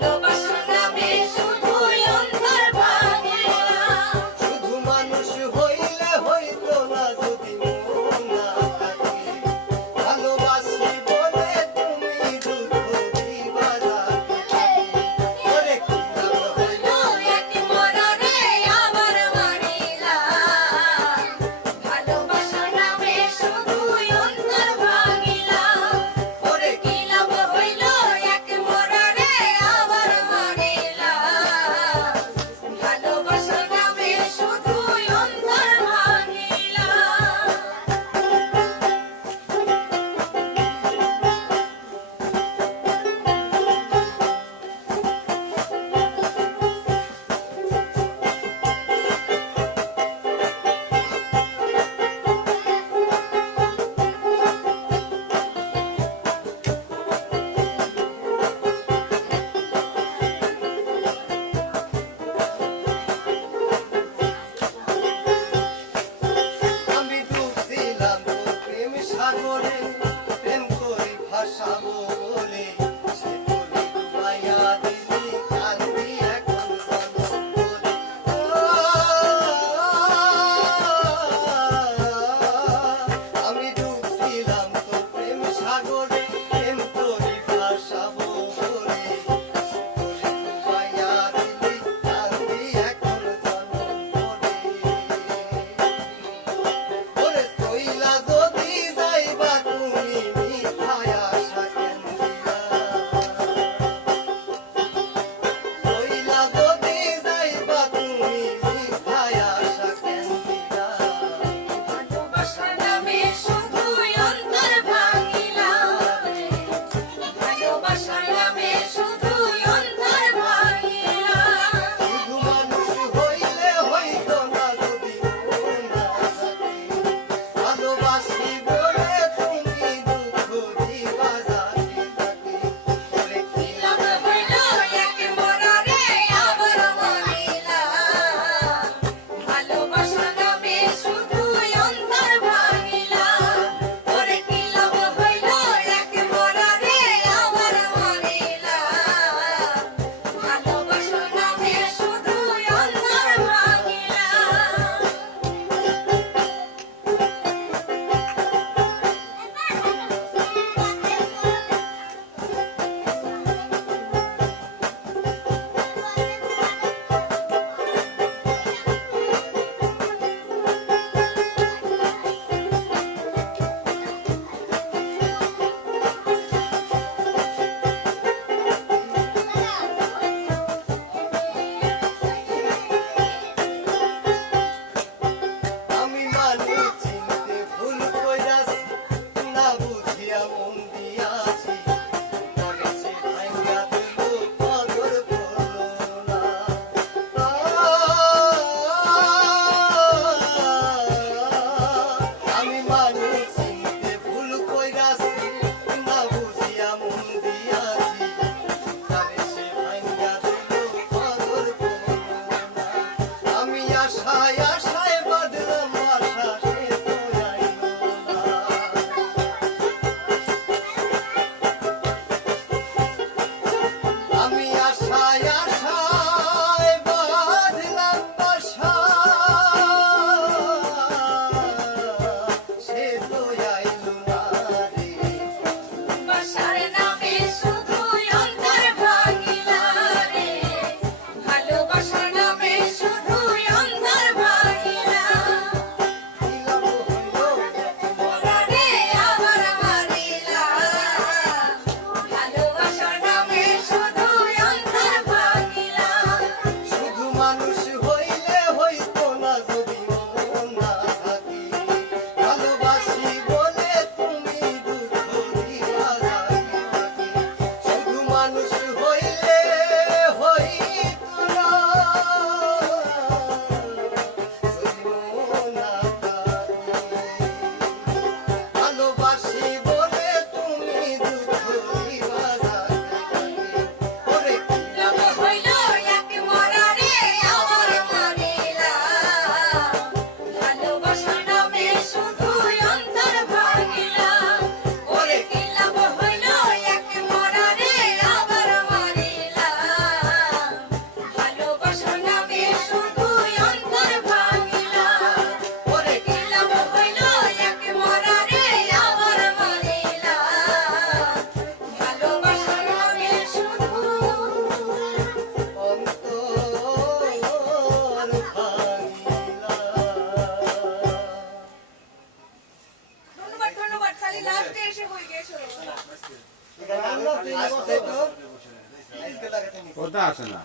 love. বলি ওটা আসে না।